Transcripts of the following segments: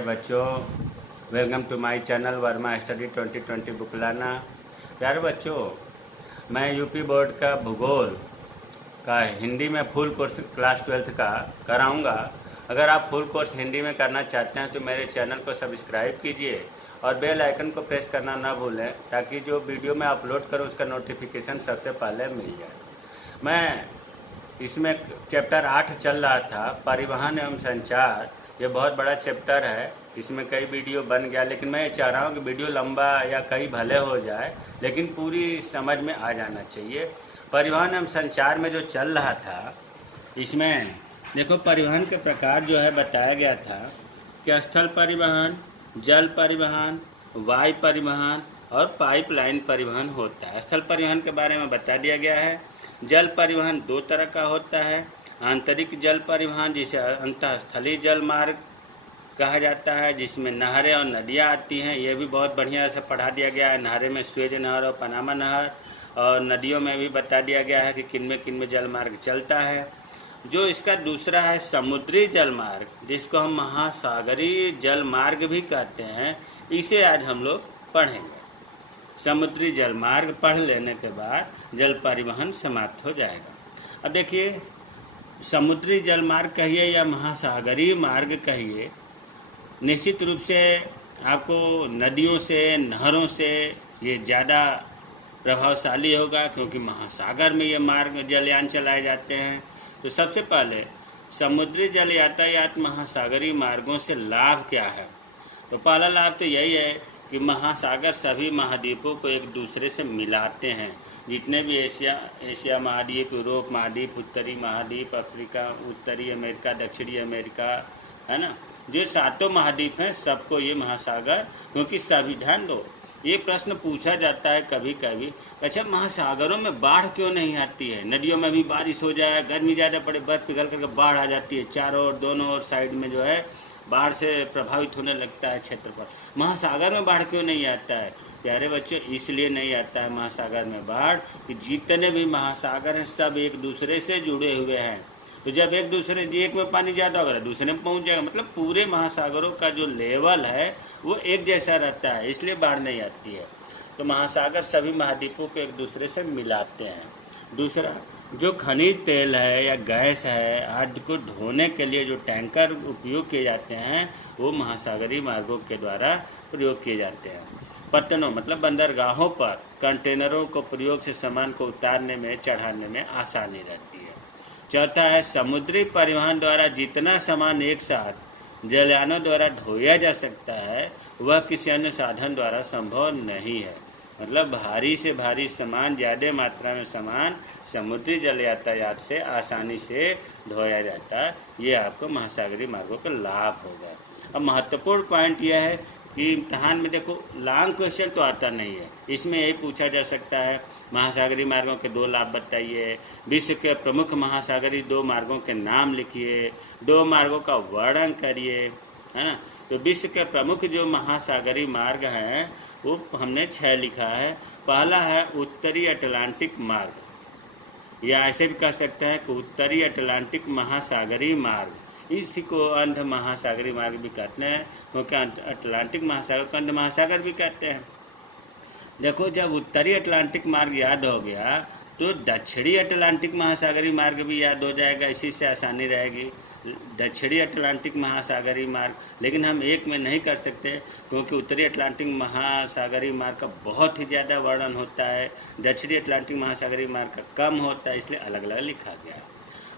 प्यारे बच्चों, welcome to my channel Verma study 2020 बुकलाना। प्यारे बच्चों, मैं यूपी बोर्ड का भूगोल का हिंदी में फुल कोर्स क्लास 12th का कराऊंगा। अगर आप फुल कोर्स हिंदी में करना चाहते हैं तो मेरे चैनल को सब्सक्राइब कीजिए और बेल आइकन को प्रेस करना ना भूलें, ताकि जो वीडियो मैं अपलोड करूं उसका नोटिफिकेशन सबसे पहले मिल जाए। मैं इसमें चैप्टर 8 चल रहा था, परिवहन एवं संचार। ये बहुत बड़ा चैप्टर है, इसमें कई वीडियो बन गया, लेकिन मैं ये चाह रहा हूँ कि वीडियो लंबा या कई भले हो जाए, लेकिन पूरी समझ में आ जाना चाहिए। परिवहन एवं संचार में जो चल रहा था, इसमें देखो परिवहन के प्रकार जो है बताया गया था कि स्थल परिवहन, जल परिवहन, वायु परिवहन और पाइपलाइन परिवहन होता है। स्थल परिवहन के बारे में बता दिया गया है। जल परिवहन दो तरह का होता है, आंतरिक जल परिवहन जिसे अंतःस्थलीय जल मार्ग कहा जाता है, जिसमें नहरें और नदियाँ आती हैं। ये भी बहुत बढ़िया से पढ़ा दिया गया है। नहरें में स्वेज नहर और पनामा नहर, और नदियों में भी बता दिया गया है कि किन में जल मार्ग चलता है। जो इसका दूसरा है समुद्री जल मार्ग, जिसको हम महासागरीय जल मार्ग भी कहते हैं, इसे आज हम लोग पढ़ेंगे। समुद्री जल मार्ग पढ़ लेने के बाद जल परिवहन समाप्त हो जाएगा। अब देखिए, समुद्री जल मार्ग कहिए या महासागरीय मार्ग कहिए, निश्चित रूप से आपको नदियों से, नहरों से ये ज़्यादा प्रभावशाली होगा, क्योंकि महासागर में ये मार्ग जलयान चलाए जाते हैं। तो सबसे पहले समुद्री जल यातायात महासागरीय मार्गों से लाभ क्या है? तो पहला लाभ तो यही है कि महासागर सभी महाद्वीपों को एक दूसरे से मिलाते हैं। जितने भी एशिया महाद्वीप, यूरोप महाद्वीप, उत्तरी महाद्वीप, अफ्रीका, उत्तरी अमेरिका, दक्षिणी अमेरिका, है ना, जो सातों महाद्वीप हैं, सबको ये महासागर, क्योंकि सभी, ध्यान दो, ये प्रश्न पूछा जाता है कभी कभी, अच्छा महासागरों में बाढ़ क्यों नहीं आती है? नदियों में भी बारिश हो जाए, गर्मी ज़्यादा पड़े, बर्फ पिघल करके बाढ़ आ जाती है, चारों ओर, दोनों ओर साइड में जो है बाढ़ से प्रभावित होने लगता है क्षेत्र पर। महासागर में बाढ़ क्यों नहीं आता है? प्यारे बच्चों, इसलिए नहीं आता है महासागर में बाढ़ कि जितने भी महासागर हैं सब एक दूसरे से जुड़े हुए हैं। तो जब एक में पानी ज़्यादा होगा दूसरे में पहुंच जाएगा, मतलब पूरे महासागरों का जो लेवल है वो एक जैसा रहता है, इसलिए बाढ़ नहीं आती है। तो महासागर सभी महाद्वीपों को एक दूसरे से मिलाते हैं। दूसरा, जो खनिज तेल है या गैस है आदि को ढोने के लिए जो टैंकर उपयोग किए जाते हैं, वो महासागरीय मार्गों के द्वारा प्रयोग किए जाते हैं। पत्तनों मतलब बंदरगाहों पर कंटेनरों को प्रयोग से सामान को उतारने में, चढ़ाने में आसानी रहती है। चौथा है समुद्री परिवहन द्वारा जितना सामान एक साथ जलयानों द्वारा ढोया जा सकता है, वह किसी अन्य साधन द्वारा संभव नहीं है। मतलब भारी से भारी सामान, ज़्यादा मात्रा में सामान समुद्री जल यातायात से आसानी से ढोया जाता है। ये आपको महासागरीय मार्गों का लाभ होगा। अब महत्वपूर्ण पॉइंट यह है कि इम्तहान में देखो लॉन्ग क्वेश्चन तो आता नहीं है, इसमें यही पूछा जा सकता है महासागरीय मार्गों के दो लाभ बताइए, विश्व के प्रमुख महासागरीय दो मार्गों के नाम लिखिए, दो मार्गों का वर्णन करिए, है ना। तो विश्व के प्रमुख जो महासागरीय मार्ग हैं वो हमने 6 लिखा है। पहला है उत्तरी अटलांटिक मार्ग, या ऐसे भी कह सकते हैं कि उत्तरी अटलांटिक महासागरीय मार्ग, इसी को अंध महासागरीय मार्ग भी कहते हैं, क्योंकि अटलांटिक महासागर को अंध महासागर भी कहते हैं। देखो, जब उत्तरी अटलांटिक मार्ग याद हो गया तो दक्षिणी अटलांटिक महासागरीय मार्ग भी याद हो जाएगा, इसी से आसानी रहेगी। दक्षिणी अटलांटिक महासागरीय मार्ग, लेकिन हम एक में नहीं कर सकते, क्योंकि उत्तरी अटलांटिक महासागरीय मार्ग का बहुत ही ज़्यादा वर्णन होता है, दक्षिणी अटलांटिक महासागरीय मार्ग का कम होता है, इसलिए अलग अलग लिखा गया।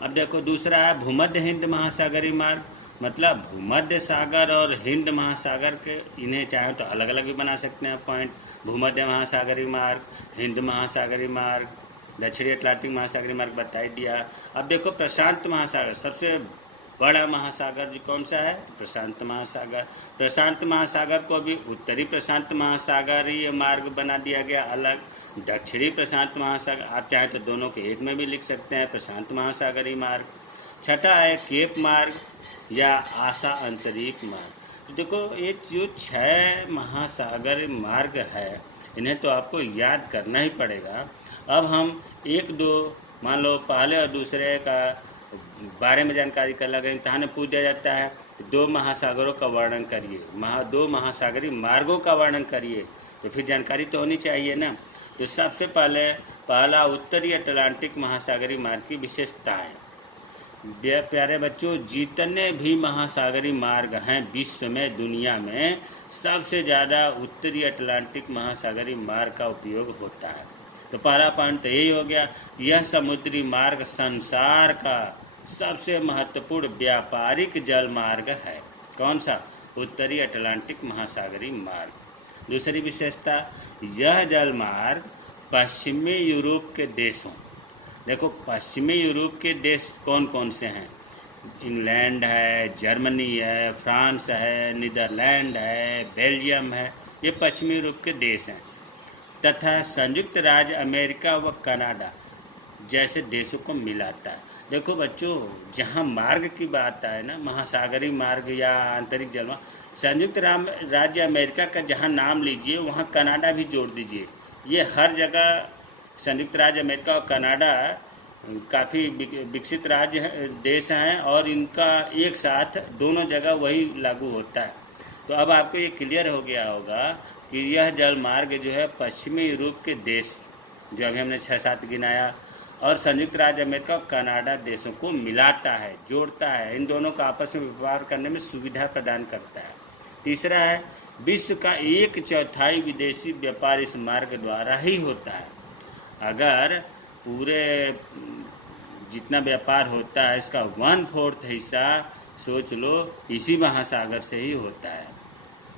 अब देखो, दूसरा है भूमध्य हिंद महासागरीय मार्ग, मतलब भूमध्य सागर और हिंद महासागर के, इन्हें चाहे तो अलग अलग भी बना सकते हैं पॉइंट। भूमध्य महासागरीय मार्ग, हिंद महासागरीय मार्ग, दक्षिणी अटलांटिक महासागरीय मार्ग बता दिया। अब देखो, प्रशांत महासागर, सबसे बड़ा महासागर जो कौन सा है? प्रशांत महासागर। प्रशांत महासागर को भी उत्तरी प्रशांत महासागरीय मार्ग बना दिया गया अलग, दक्षिणी प्रशांत महासागर, आप चाहें तो दोनों के एक में भी लिख सकते हैं, प्रशांत महासागरीय मार्ग। छठा है केप मार्ग या आशा अंतरिक्ष मार्ग। तो देखो, ये जो 6 महासागर मार्ग है, इन्हें तो आपको याद करना ही पड़ेगा। अब हम एक दो, मान लो पहले और दूसरे का बारे में जानकारी कर लगे, इम्तहान में पूछ दिया जाता है दो महासागरों का वर्णन करिए, दो महासागरीय मार्गों का वर्णन करिए, तो फिर जानकारी तो होनी चाहिए ना। तो सबसे पहला उत्तरी अटलांटिक महासागरीय मार्ग की विशेषताएं। प्यारे बच्चों, जितने भी महासागरीय मार्ग हैं विश्व में, दुनिया में, सबसे ज़्यादा उत्तरी अटलांटिक महासागरीय मार्ग का उपयोग होता है। तो पहला पॉइंट तो यही हो गया, यह समुद्री मार्ग संसार का सबसे महत्वपूर्ण व्यापारिक जल मार्ग है। कौन सा? उत्तरी अटलांटिक महासागरीय मार्ग। दूसरी विशेषता, यह जल मार्ग पश्चिमी यूरोप के देशों, देखो पश्चिमी यूरोप के देश कौन कौन से हैं? इंग्लैंड है, जर्मनी है, फ्रांस है, नीदरलैंड है, बेल्जियम है, ये पश्चिमी यूरोप के देश हैं। तथा संयुक्त राज्य अमेरिका व कनाडा जैसे देशों को मिलाता है। देखो बच्चों, जहाँ मार्ग की बात है ना, महासागरीय मार्ग या आंतरिक जल मार्ग, संयुक्त राज्य अमेरिका का जहाँ नाम लीजिए वहाँ कनाडा भी जोड़ दीजिए। ये हर जगह संयुक्त राज्य अमेरिका और कनाडा काफ़ी विकसित राज्य देश हैं और इनका एक साथ दोनों जगह वही लागू होता है। तो अब आपको ये क्लियर हो गया होगा कि यह जल मार्ग जो है पश्चिमी यूरोप के देश, जो अभी हमने 6-7 गिनाया, और संयुक्त राज्य अमेरिका और कनाडा देशों को मिलाता है, जोड़ता है, इन दोनों का आपस में व्यापार करने में सुविधा प्रदान करता है। तीसरा है, विश्व का 1/4 विदेशी व्यापार इस मार्ग द्वारा ही होता है। अगर पूरे जितना व्यापार होता है इसका 1/4 हिस्सा सोच लो इसी महासागर से ही होता है,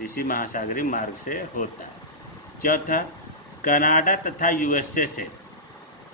इसी महासागरीय मार्ग से होता है। चौथा, कनाडा तथा यूएसए से,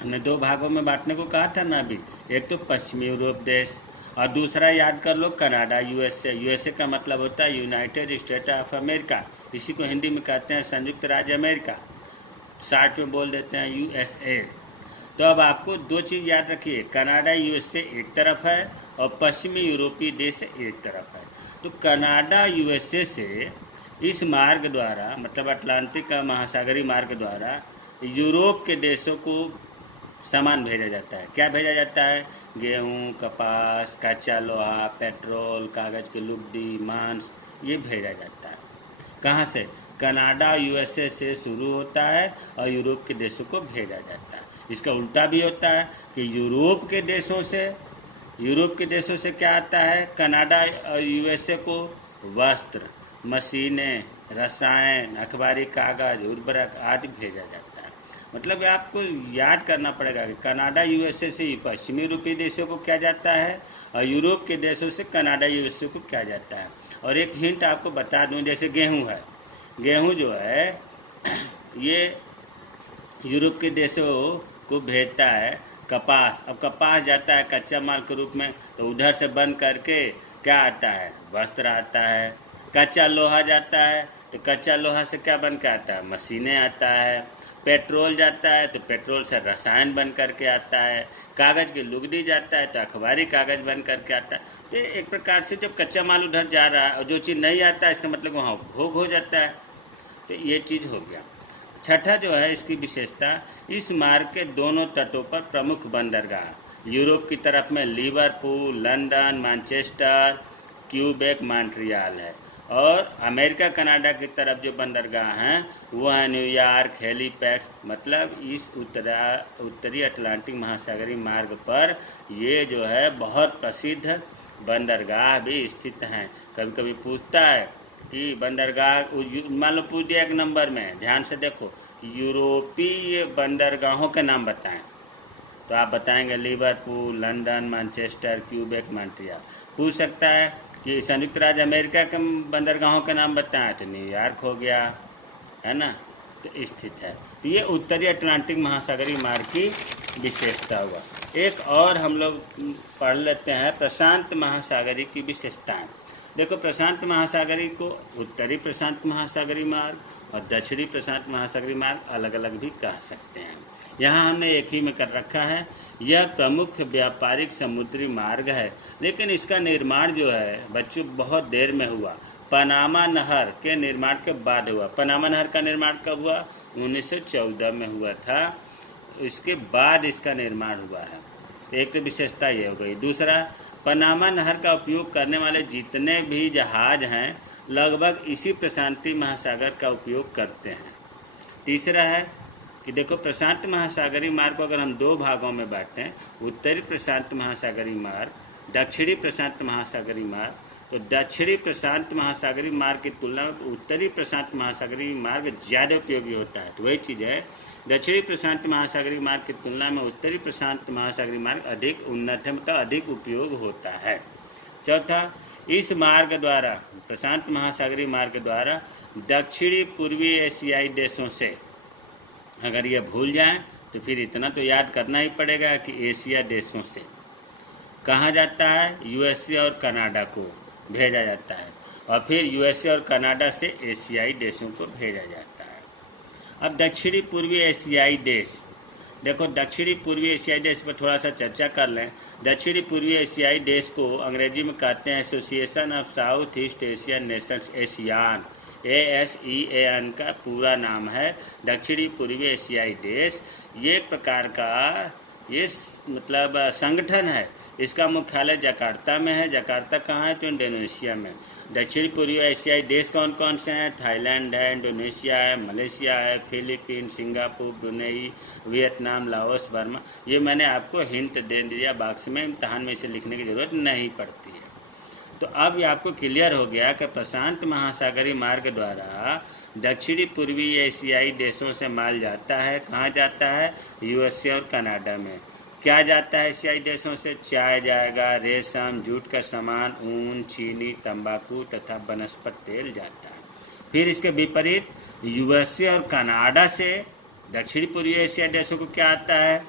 हमने 2 भागों में बांटने को कहा था ना अभी, एक तो पश्चिमी यूरोप देश और दूसरा याद कर लो कनाडा, यूएसए। यूएसए का मतलब होता है यूनाइटेड स्टेट ऑफ अमेरिका, इसी को हिंदी में कहते हैं संयुक्त राज्य अमेरिका, शार्ट में बोल देते हैं यूएसए। तो अब आपको 2 चीज़ याद रखिए, कनाडा यूएसए एक तरफ है और पश्चिमी यूरोपीय देश एक तरफ है। तो कनाडा यूएसए से इस मार्ग द्वारा, मतलब अटलांटिक का महासागरीय मार्ग द्वारा, यूरोप के देशों को सामान भेजा जाता है। क्या भेजा जाता है? गेहूँ, कपास, कच्चा लोहा, पेट्रोल, कागज़ की लुगदी, मांस, ये भेजा जाता है। कहाँ से? कनाडा यूएसए से शुरू होता है और यूरोप के देशों को भेजा जाता है। इसका उल्टा भी होता है कि यूरोप के देशों से क्या आता है? कनाडा और यूएसए को वस्त्र, मशीनें, रसायन, अखबारी कागज़, उर्वरक आदि भेजा जाता है। मतलब आपको याद करना पड़ेगा कि कनाडा यूएसए से पश्चिमी यूरोपीय देशों को क्या जाता है और यूरोप के देशों से कनाडा यूएसए को क्या जाता है। और एक हिंट आपको बता दूं, जैसे गेहूं है, गेहूं जो है ये यूरोप के देशों को भेजता है। कपास, अब कपास जाता है कच्चा माल के रूप में, तो उधर से बन करके क्या आता है? वस्त्र आता है। कच्चा लोहा जाता है, तो कच्चा लोहा से क्या बन के आता है? मशीनें आता है। पेट्रोल जाता है तो पेट्रोल से रसायन बन करके आता है। कागज़ की लुगदी जाता है तो अखबारी कागज़ बन करके आता है। तो एक प्रकार से जब कच्चा माल उधर जा रहा है और जो चीज़ नहीं आता है, इसका मतलब वहाँ उपभोग हो जाता है। तो ये चीज़ हो गया। छठा जो है इसकी विशेषता, इस मार्ग के दोनों तटों पर प्रमुख बंदरगाह, यूरोप की तरफ में Liverpool, London, Manchester, Quebec, Montreal है, और अमेरिका कनाडा की तरफ जो बंदरगाह हैं वो है न्यूयॉर्क, हैलिफैक्स। मतलब इस उत्तरी अटलांटिक महासागरीय मार्ग पर ये जो है बहुत प्रसिद्ध बंदरगाह भी स्थित हैं। कभी कभी पूछता है कि बंदरगाह, मान लो पूछ दिया 1 नंबर में, ध्यान से देखो, यूरोपीय बंदरगाहों के नाम बताएं, तो आप बताएंगे Liverpool, London, Manchester, Quebec, Montreal. पूछ सकता है कि संयुक्त राज्य अमेरिका के बंदरगाहों के नाम बताएं, तो न्यूयॉर्क हो गया, है ना, तो स्थित है। तो ये उत्तरी अटलांटिक महासागरीय मार्ग की विशेषता हुआ। एक और हम लोग पढ़ लेते हैं प्रशांत महासागरीय की विशेषताएं। देखो, प्रशांत महासागरीय को उत्तरी प्रशांत महासागरीय मार्ग और दक्षिणी प्रशांत महासागरीय मार्ग अलग अलग भी कह सकते हैं। यहाँ हमने एक ही में कर रखा है। यह प्रमुख व्यापारिक समुद्री मार्ग है, लेकिन इसका निर्माण जो है बच्चों बहुत देर में हुआ। पनामा नहर के निर्माण के बाद हुआ। पनामा नहर का निर्माण कब हुआ? 1914 में हुआ था, इसके बाद इसका निर्माण हुआ है। एक तो विशेषता ये हो गई। दूसरा, पनामा नहर का उपयोग करने वाले जितने भी जहाज हैं लगभग इसी प्रशांति महासागर का उपयोग करते हैं। तीसरा है कि देखो, प्रशांत महासागरीय मार्ग को अगर हम दो भागों में बांटें, उत्तरी प्रशांत महासागरीय मार्ग, दक्षिणी प्रशांत महासागरीय मार्ग, तो दक्षिणी प्रशांत महासागरीय मार्ग की तुलना में उत्तरी प्रशांत महासागरीय मार्ग ज़्यादा उपयोगी होता है। तो वही चीज़ है, दक्षिणी प्रशांत महासागरीय मार्ग की तुलना में उत्तरी प्रशांत महासागरीय मार्ग अधिक उन्नत है, मतलब अधिक उपयोग होता है। चौथा, इस मार्ग द्वारा, प्रशांत महासागरीय मार्ग द्वारा दक्षिणी पूर्वी एशियाई देशों से, अगर ये भूल जाएं तो फिर इतना तो याद करना ही पड़ेगा कि एशिया देशों से कहाँ जाता है, यूएसए और कनाडा को भेजा जाता है, और फिर यूएसए और कनाडा से एशियाई देशों को भेजा जाता है। अब दक्षिणी पूर्वी एशियाई देश, देखो दक्षिणी पूर्वी एशियाई देश पर थोड़ा सा चर्चा कर लें। दक्षिणी पूर्वी एशियाई देश को अंग्रेजी में कहते हैं Association of South East Asian Nations, ASEAN, ASEAN का पूरा नाम है दक्षिणी पूर्वी एशियाई देश। ये एक प्रकार का ये मतलब संगठन है। इसका मुख्यालय जकार्ता में है। जकार्ता कहाँ है? तो इंडोनेशिया में। दक्षिणी पूर्वी एशियाई देश कौन कौन से हैं? थाईलैंड है, इंडोनेशिया है, मलेशिया है, Philippine, Singapore, Brunei, Vietnam, Laos, Burma. ये मैंने आपको हिंट दे दिया बॉक्स में, इम्तहान में इसे लिखने की ज़रूरत नहीं पड़ती है। तो अब ये आपको क्लियर हो गया कि प्रशांत महासागरीय मार्ग द्वारा दक्षिणी पूर्वी एशियाई देशों से माल जाता है। कहाँ जाता है? यूएसए और कनाडा में। क्या जाता है एशियाई देशों से? चाय जाएगा, रेशम, जूट का सामान, ऊन, चीनी, तंबाकू तथा वनस्पति तेल जाता है। फिर इसके विपरीत यूएसए और कनाडा से दक्षिणी पूर्वी एशियाई देशों को क्या आता है?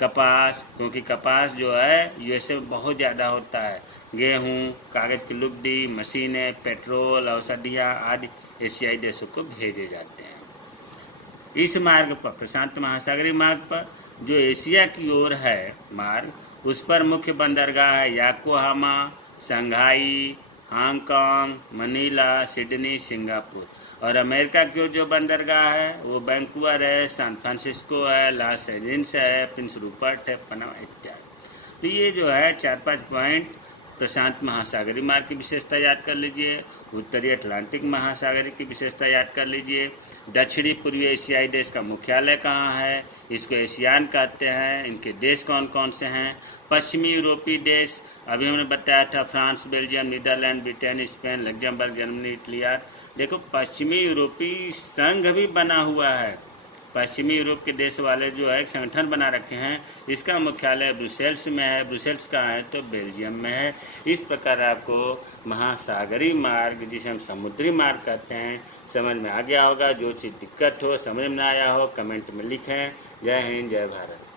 कपास, क्योंकि कपास जो है यूएसए में बहुत ज़्यादा होता है। गेहूँ, कागज़ की लुगदी, मशीनें, पेट्रोल, औषधियाँ आदि एशियाई देशों को भेजे जाते हैं। इस मार्ग पर, प्रशांत महासागरीय मार्ग पर, जो एशिया की ओर है मार्ग, उस पर मुख्य बंदरगाह है Yokohama, Shanghai, Hong Kong, Manila, Sydney, Singapore. और अमेरिका की ओर जो बंदरगाह है वो वैंकूवर है, सैन फ्रांसिस्को है, लॉस एंजल्स है, प्रिंस रूपर्ट है, पनामा इत्यादि। तो ये जो है 4-5 पॉइंट प्रशांत महासागरीय मार्ग की विशेषता याद कर लीजिए। उत्तरी अटलांटिक महासागर की विशेषता याद कर लीजिए। दक्षिणी पूर्वी एशियाई देश का मुख्यालय कहाँ है? इसको एशियान कहते हैं। इनके देश कौन कौन से हैं? पश्चिमी यूरोपीय देश अभी हमने बताया था, France, Belgium, Netherlands, Britain, Spain, Luxembourg, Germany, Italy. देखो पश्चिमी यूरोपीय संघ भी बना हुआ है। पश्चिमी यूरोप के देश वाले जो है एक संगठन बना रखे हैं। इसका मुख्यालय ब्रुसेल्स में है। ब्रुसेल्स कहाँ है? तो बेल्जियम में है। इस प्रकार आपको महासागरीय मार्ग, जिसे हम समुद्री मार्ग कहते हैं, समझ में आ गया होगा। जो चीज़ दिक्कत हो, समझ में ना आया हो, कमेंट में लिखें। जय हिंद, जय भारत।